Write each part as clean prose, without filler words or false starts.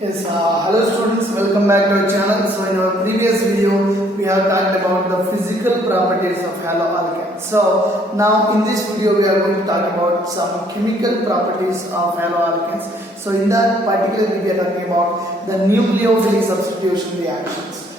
Yes, hello students, welcome back to our channel. So in our previous video, we have talked about the physical properties of haloalkanes. So now in this video, we are going to talk about some chemical properties of haloalkanes. So in that particular video, we are talking about the nucleophilic substitution reactions.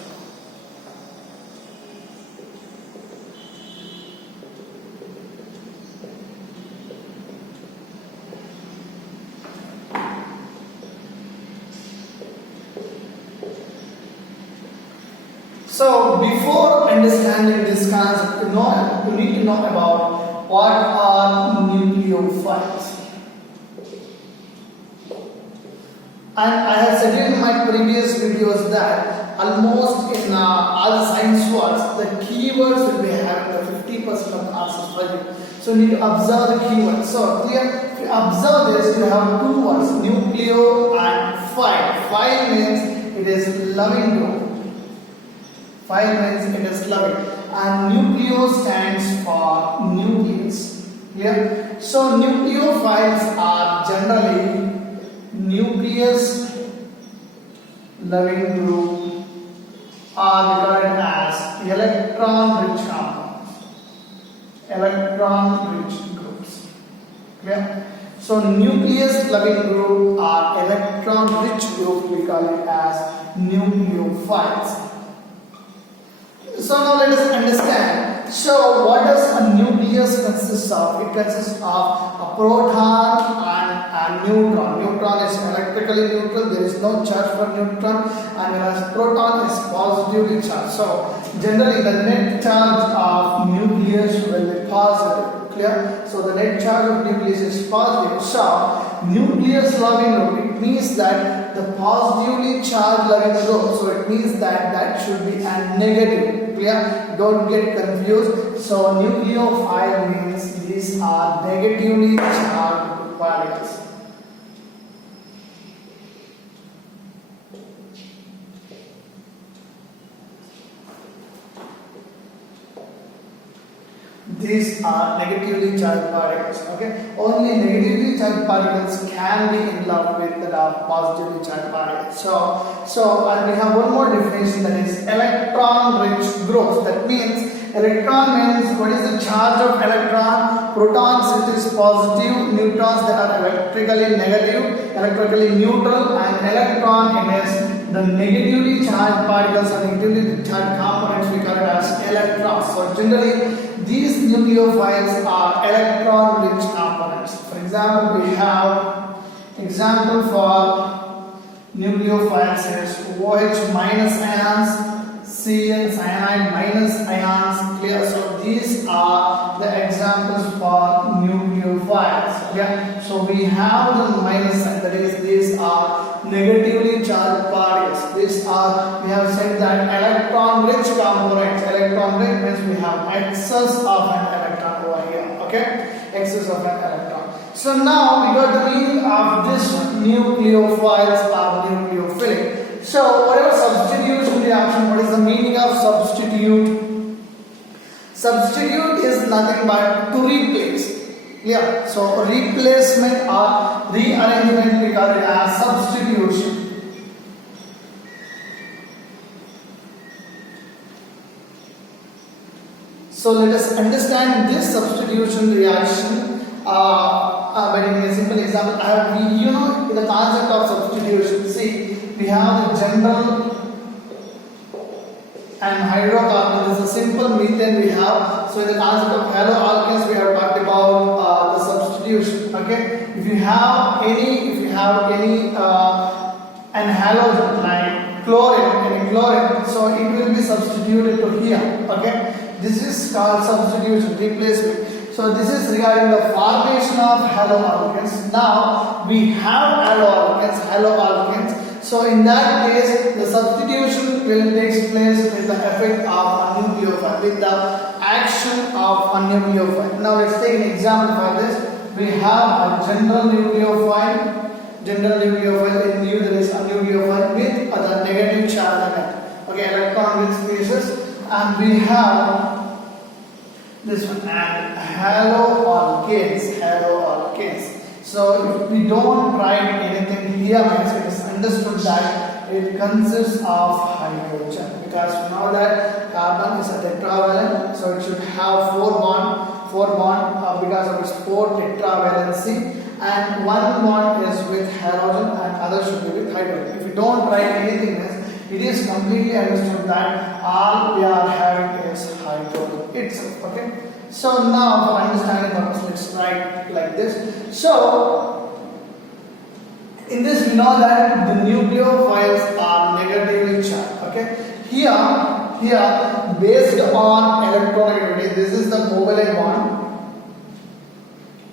So before understanding this concept, you need to know about what are nucleophiles. And I have said in my previous videos that almost in all the science words, the keywords will be having the 50% of the answers for you. So you need to observe the keywords. So clear? If you observe this, you have two words, nucleo and phile. Phile means it is loving group. Phile means it is loving, and nucleo stands for nucleus. Clear? So nucleophiles are generally nucleus loving group are regarded as electron-rich compounds. Electron-rich groups. Clear? So nucleus loving group are electron-rich group. We call it as nucleophiles. So now let us understand. So what does a nucleus consist of? It consists of a proton and a neutron. Neutron is electrically neutral. There is no charge for neutron, and whereas proton is positively charged. So generally the net charge of nucleus will be positive. Clear? So the net charge of nucleus is positive. So nucleus loving group, it means that the positively charged loving group. So it means that that should be a negative. Clear? Don't get confused. So nucleophile means these are negatively charged particles. These are negatively charged particles. Okay, only negatively charged particles can be in love with the positively charged particles. So and we have one more definition, that is electron-rich groups. That means electron means what is the charge of electron? Protons, it is positive. Neutrons, that are electrically negative, electrically neutral, and electron, it is the negatively charged particles or negatively charged components. We call it as electrons. So generally these nucleophiles are electron-rich components. For example, we have example for nucleophiles is OH minus ions, CN cyanide minus ions. Clear? So these are the examples for nucleophiles. Clear? So we have the minus sign, that is these are negatively charged particles. These are, we have said that electron-rich components. Electron-rich means we have excess of an electron over here. Okay, excess of an electron. So now we got the meaning of this one. Nucleophiles are nucleophilic. So whatever substitution reaction, what is the meaning of substitute? Substitute is nothing but to replace. Yeah, so replacement or rearrangement, we call it as substitution. So let us understand this substitution reaction by giving a simple example. You know the concept of substitution. See, we have the general and hydrocarbon. This is a simple methane we have. So in the concept of haloalkanes, we have talked about the substitution. Okay, if you have any an halogen like chlorine, so it will be substituted to here. Okay, this is called substitution, replacement. So this is regarding the formation of haloalkanes. Now we have haloalkanes. So in that case, the substitution will take place with the effect of a nucleophile, with the action of a nucleophile. Now let's take an example for this. We have a general nucleophile. General nucleophile in U, there is a nucleophile with the negative charge on it. Okay, electron-rich species, and we have this one and haloalkanes. So if we don't write anything here, means it is understood that it consists of hydrogen, because we know that carbon is a tetravalent, so it should have four bond because of its four tetravalency, and one bond is with halogen and other should be with hydrogen. If you don't write anything else, it is completely understood that all we are having is hydrogen itself. Okay. So now for understanding purpose, let's write like this. So in this we know that the nucleophiles are negatively charged. Okay. Here based on electronegativity, this is the covalent bond.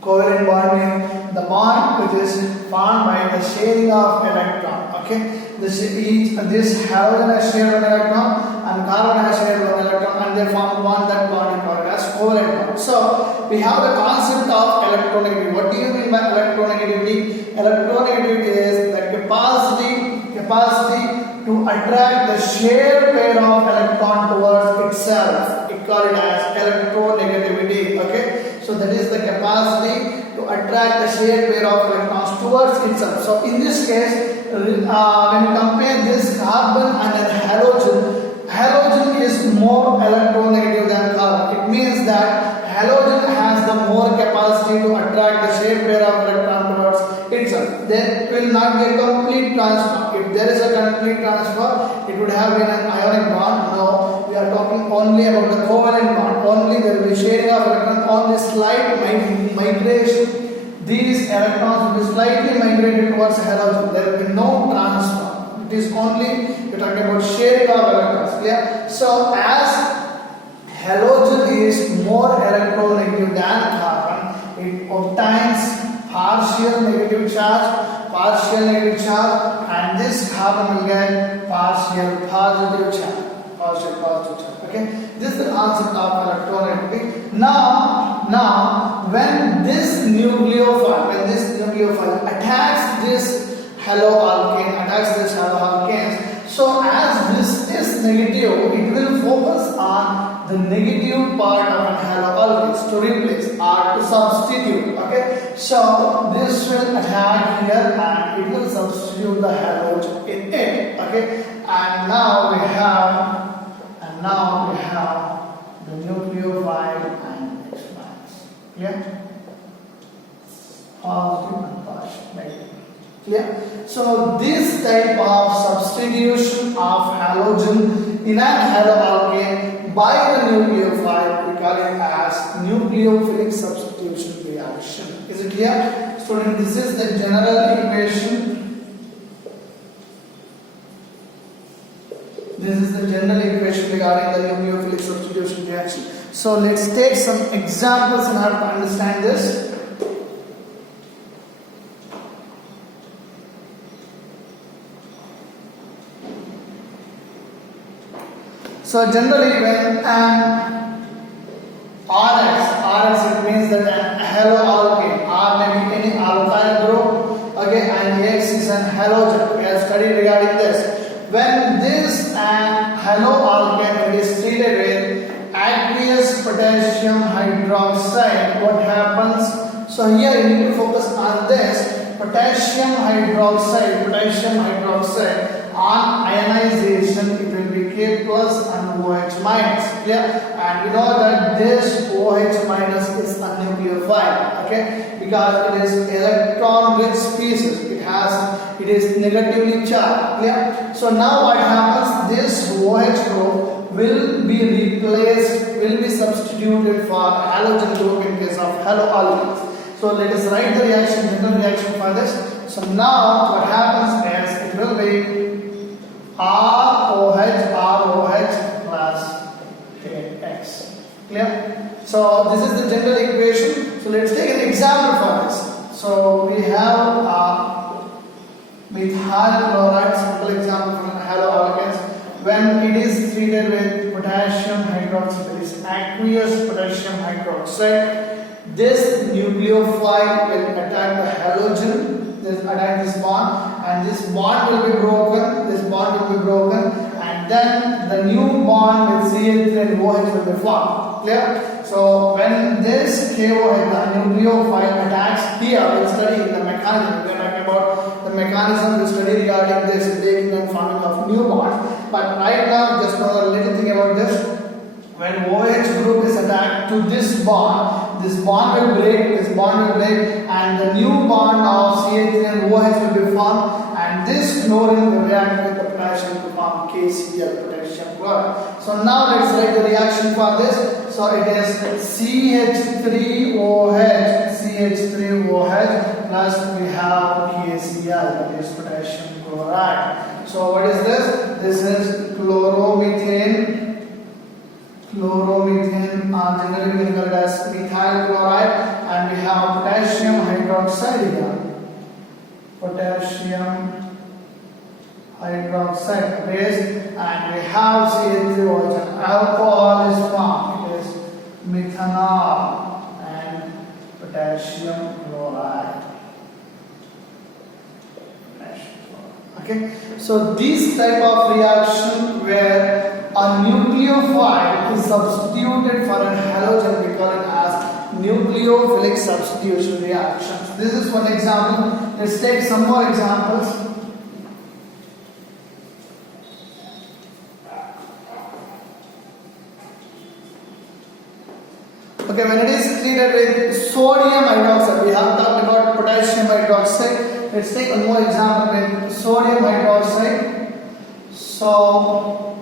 Covalent bond means the bond which is formed by the sharing of electron. Okay. This halogen has shared one electron and carbon has shared one electron, and they form one, that bond is called as covalent bond. So we have the concept of electronegativity. What do you mean by electronegativity? Electronegativity is the capacity to attract the shared pair of electron towards itself. We call it as electronegativity. Okay, so that is the capacity to attract the shared pair of electrons towards itself. So in this case, when you compare this carbon and then halogen is more electronegative than carbon. It means that halogen has the more capacity to attract the shared pair of electron towards itself. Then it will not be a complete transfer. If there is a complete transfer, it would have been an ionic bond. No, we are talking only about the covalent bond. Only there will be sharing of electrons, only slight migration. These electrons will be slightly migrated towards halogen. There will be no transfer. It is only, we are talking about sharing of electrons. Clear? So as halogen is more electronegative than carbon, it obtains partial negative charge, and this carbon will get partial positive charge. Okay, this is the concept of electronegativity. Now when this nucleophile attacks this haloalkanes, so as this is negative, it will focus on the negative part of an haloalkanes to replace or to substitute. Okay, so this will attack here and it will substitute the halogen in it. Okay, and now we have the nucleophile and its bonds. Clear? Positive and partial, negative. Clear? So this type of substitution of halogen in an haloalkane by the nucleophile, we call it as nucleophilic substitution reaction. Is it clear? Student, this is the general equation. This is the general equation regarding the nucleophilic substitution reaction. So let's take some examples in order to understand this. So generally when an RX it means that an haloalkane, R may be any alkyl group, okay, and X is an halogen. We have studied regarding this. When this haloalkane is treated with aqueous potassium hydroxide, what happens? So here you need to focus on this potassium hydroxide on ionization, it will be K plus and OH minus. Clear? And we know that this OH minus is a nucleophile, okay, because it is electron rich species. It is negatively charged. Clear? So now what happens? This OH group will be substituted for halogen group in case of haloalkanes. So let us write the reaction, general reaction for this. So now what happens is it will be ROH plus KX. Clear? So this is the general equation. So let's take an example for this. So we have methyl chloride, simple example from haloalkanes. When it is treated with potassium hydroxide, that is aqueous potassium hydroxide, this nucleophile will attack the halogen, attack this bond, and this bond will be broken, and then the new bond with CH3 and OH will be formed. Clear? So when this KOH, the nucleophile attacks here, we'll study the mechanism. We are talking about the mechanism, we'll study regarding But right now, just know a little thing about this. When OH group is attached to this bond will break, and the new bond of CH3 and OH will be formed, and this chlorine will react with the potassium to form KCl, potassium chloride. So now let's write the reaction for this. So it is CH3OH plus we have KCl, that is potassium chloride. So what is this? This is chloromethane, generally we call it as methyl chloride, and we have potassium hydroxide here. Potassium hydroxide base, and we have CH3OH, and alcohol is formed. It is methanol and potassium chloride. Okay, so this type of reaction where a nucleophile is substituted for a halogen, we call it as nucleophilic substitution reactions. This is one example. Let's take some more examples. Okay, when it is treated with sodium hydroxide, we have talked about potassium hydroxide. Let's take one more example with sodium hydroxide. So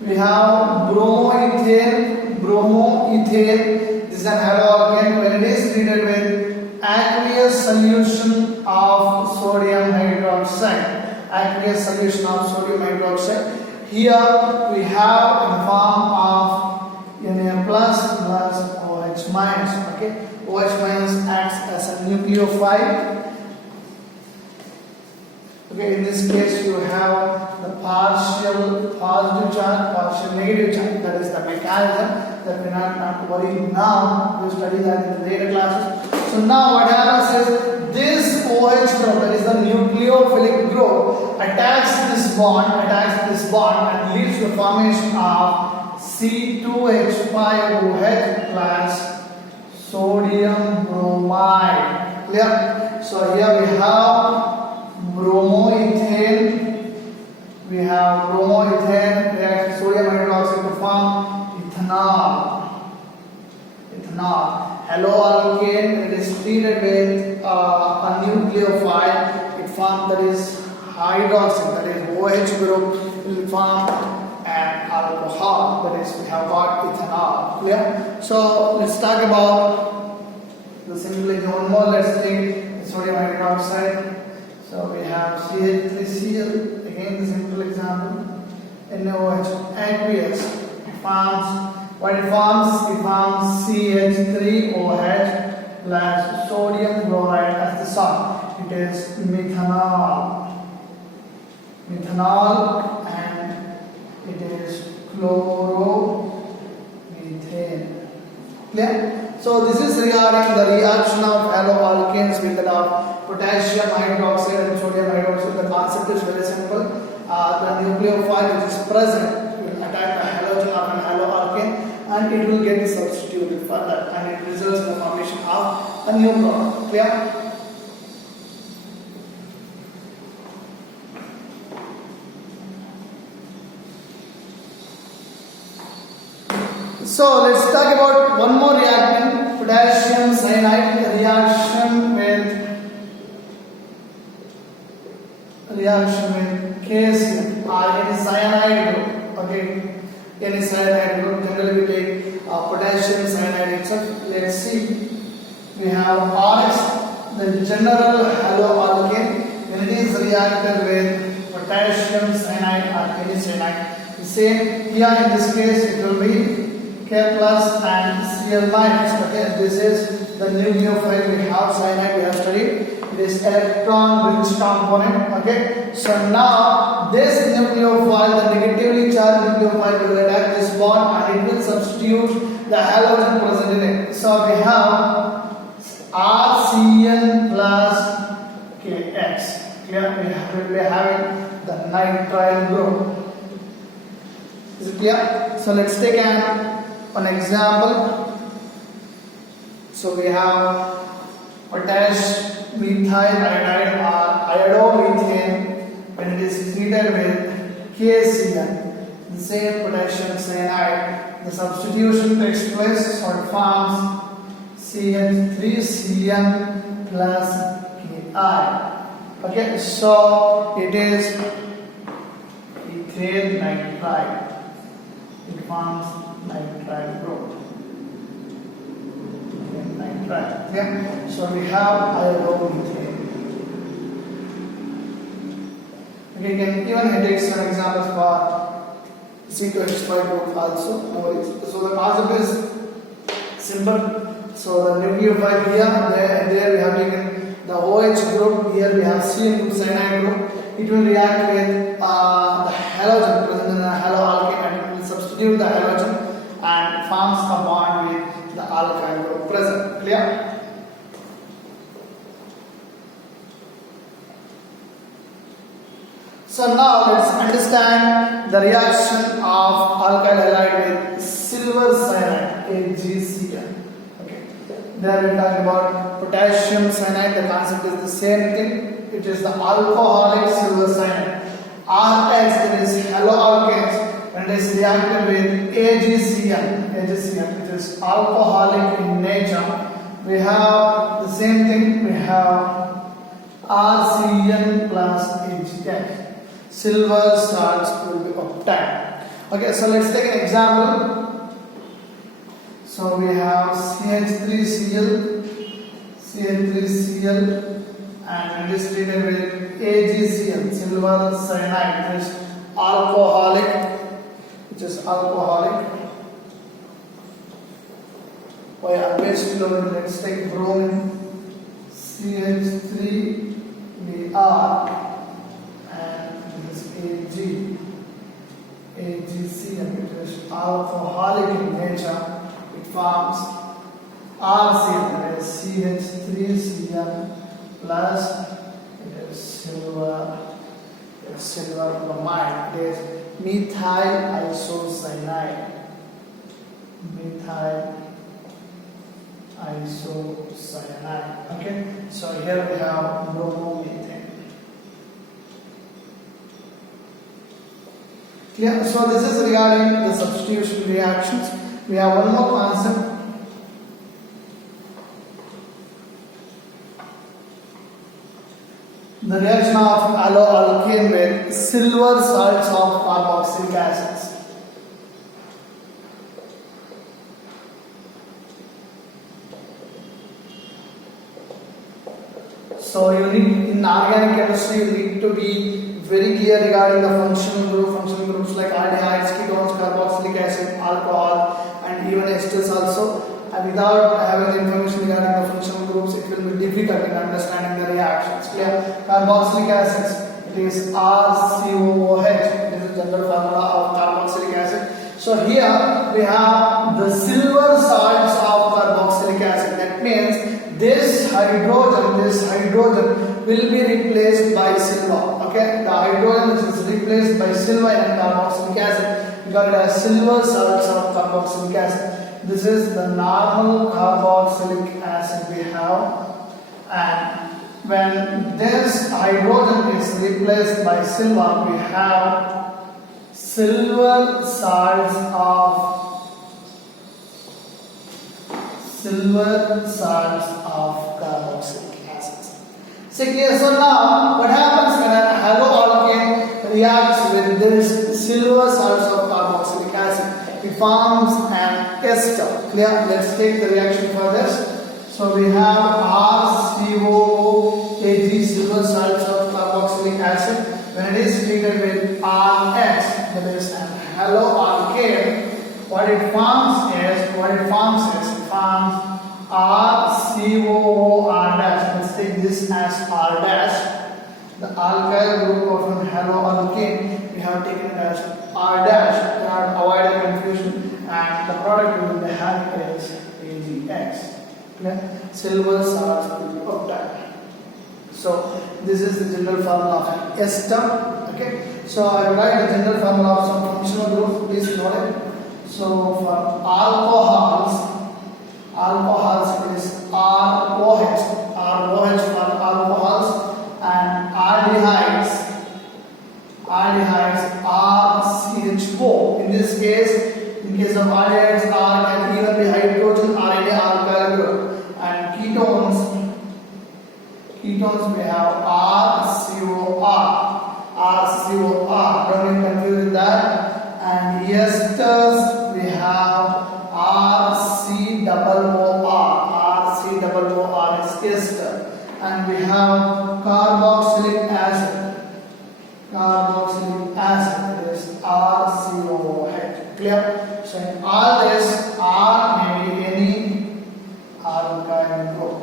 we have bromoethane. This is an haloalkane. When it is treated with aqueous solution of sodium hydroxide, here we have in the form of Na plus OH minus. Okay, OH minus acts as a nucleophile. Okay, in this case you have the partial positive charge, partial negative charge. That is the mechanism that we are not worrying now. We study that in the later classes. So now what happens is this OH group, that is the nucleophilic group, attacks this bond and leads to the formation of C2H5OH plus sodium bromide. Clear? So here we have bromoethane, reacts with sodium hydroxide to form ethanol. Haloalkane, it is treated with a nucleophile, it forms, that is hydroxide, that is OH group, will form an alcohol, that is we have got ethanol. Clear? So let's talk about the simple example. One more, let's take sodium hydroxide. So we have CH3Cl, again the simple example, NaOH, aqueous, it forms CH3OH plus sodium chloride as the salt. It is methanol, and it is chloromethane. Clear? So this is regarding the reaction of haloalkanes with potassium hydroxide and sodium hydroxide. The concept is very simple. The nucleophile which is present will attack the halogen of an haloalkane, and it will get substituted for that, and it results in the formation of a new product. Clear? So let's talk about one more reactant, potassium cyanide reaction with calcium or any cyanide group. Okay, any cyanide group. Generally we take potassium cyanide itself. Let's see. We have RX, the general haloalkane. When it is reacted with potassium cyanide or any cyanide, the same here in this case it will be K plus and Cl minus. Okay, this is the nucleophile. We have cyanide, we have studied. It is electron rich component. Okay, so now this nucleophile, the negatively charged nucleophile, will attack this bond and it will substitute the halogen present in it. So we have RCN plus KX. Clear? We will be having the nitrile group. Is it clear? So let's take an example. So we have potash methyl iodide or iodomethane. When it is treated with KCN, the same potassium cyanide. The substitution takes place, so it forms CH3Cn plus Ki. Okay, so it is ethane nitride. It forms nitride group. Nitride. Okay, so we have iodomethane. Okay, you can even take some examples for C2H5 group also. So the concept is simple. So the nucleophile here, there we have taken the OH group. Here we have Cn group cyanide group. It will react with the halogen present in the haloalkane, and it will substitute the halogen and forms a bond with the alkyl group present. Clear? So now let's understand the reaction of alkyl halide with silver cyanide, AgCl. Okay. There we talk about potassium cyanide. The concept is the same thing. It is the alcoholic silver cyanide. RX, it is haloarenes, and it is reacted with AgCl, it is alcoholic in nature. We have the same thing. We have RCN plus AgX. Silver salts will be obtained. Okay, so let's take an example. So we have CH3Cl, and it is treated with AgCl, silver cyanide, which is alcoholic, Why always chlorine? Let's take bromine, CH3Br, and this AgCl, it is alcoholic in nature. It forms RCl, that is CH3Cl plus it is silver bromide. It is methyl isocyanide. Okay, so here we have bromomethane. Clear? So this is regarding the substitution reactions. We have one more concept. The reaction of haloalkane with silver salts of carboxylic acids. So you need, in organic chemistry, you need to be very clear regarding the functional groups like aldehydes, ketones, carboxylic acid, alcohol, and even esters also. And without having the information regarding the functional groups, it will be difficult in understanding the reactions. Clear? Carboxylic acids, it is RCOOH. This is the general formula of carboxylic acid. So here we have the silver salts of carboxylic acid. That means this hydrogen will be replaced by silver. Okay, the hydrogen is replaced by silver and carboxylic acid. We got it as silver salts of carboxylic acid. This is the normal carboxylic acid we have, and when this hydrogen is replaced by silver, we have silver salts of carboxylic acids. So now what happens when a haloalkane reacts with this silver salts of carboxylic acid? It forms an ester. Clear? Let's take the reaction for this. So we have RCOOH, silver salts of carboxylic acid. When it is treated with RH, that is an haloalkane, what it forms is RCOOR dash. Let's take this as R dash. The alkyl group of an haloalkane, we have taken it as R dash to avoid a confusion, and the product we will be having is AgX. Okay? Silver salts will be obtained. So this is the general formula of an ester. Okay. So I will write the general formula of some functional group. Please note it. So for alcohols it is ROH for alcohols, and aldehydes Ketones we have RCOR. RCOR. Don't get confused with that. And esters we have RCOOR. RCOOR is ester. And we have carboxylic acid. Carboxylic acid is RCOOH. Clear? So in all this, R may be any alkyl group.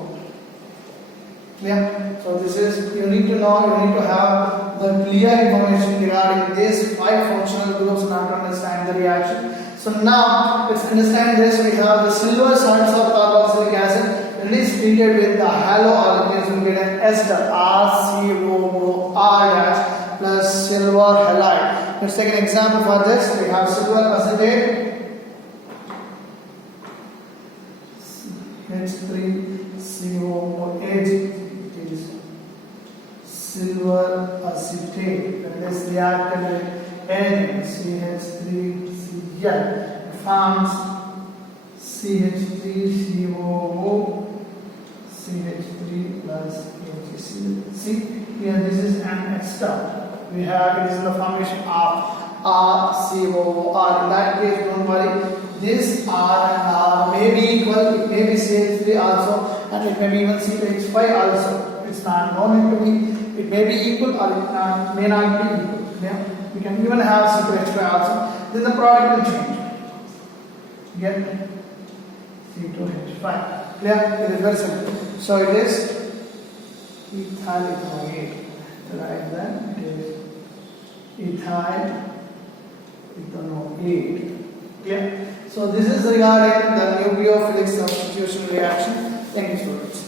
Clear? So this is, you need to know, you need to have the clear information regarding these 5 functional groups in order to understand the reaction. So now let's understand this. We have the silver salts of carboxylic acid. When it is treated with the haloalkanes, we get an ester RCOOR plus silver halide. Let's take an example for this. We have silver acetate H3COOH. It is silver acetate. When it is reacted with NCH3Cl, it forms CH3COO CH3 plus HCl. See here, this is an ester. We have, it is in the formation of RCOOR. In that case, don't worry, this R and R may be equal. It may be CH3 also, and it may be even CH5 also. It's not known to be. It may be equal or it may not be equal. Yeah? We can even have CH5 also. Then the product will change. Get C2H5. Clear? It is very simple. So it is ethyl ethanoate. Right, then it is ethyl ethanoate. Clear? So this is regarding the nucleophilic substitution reaction. Thank you, students.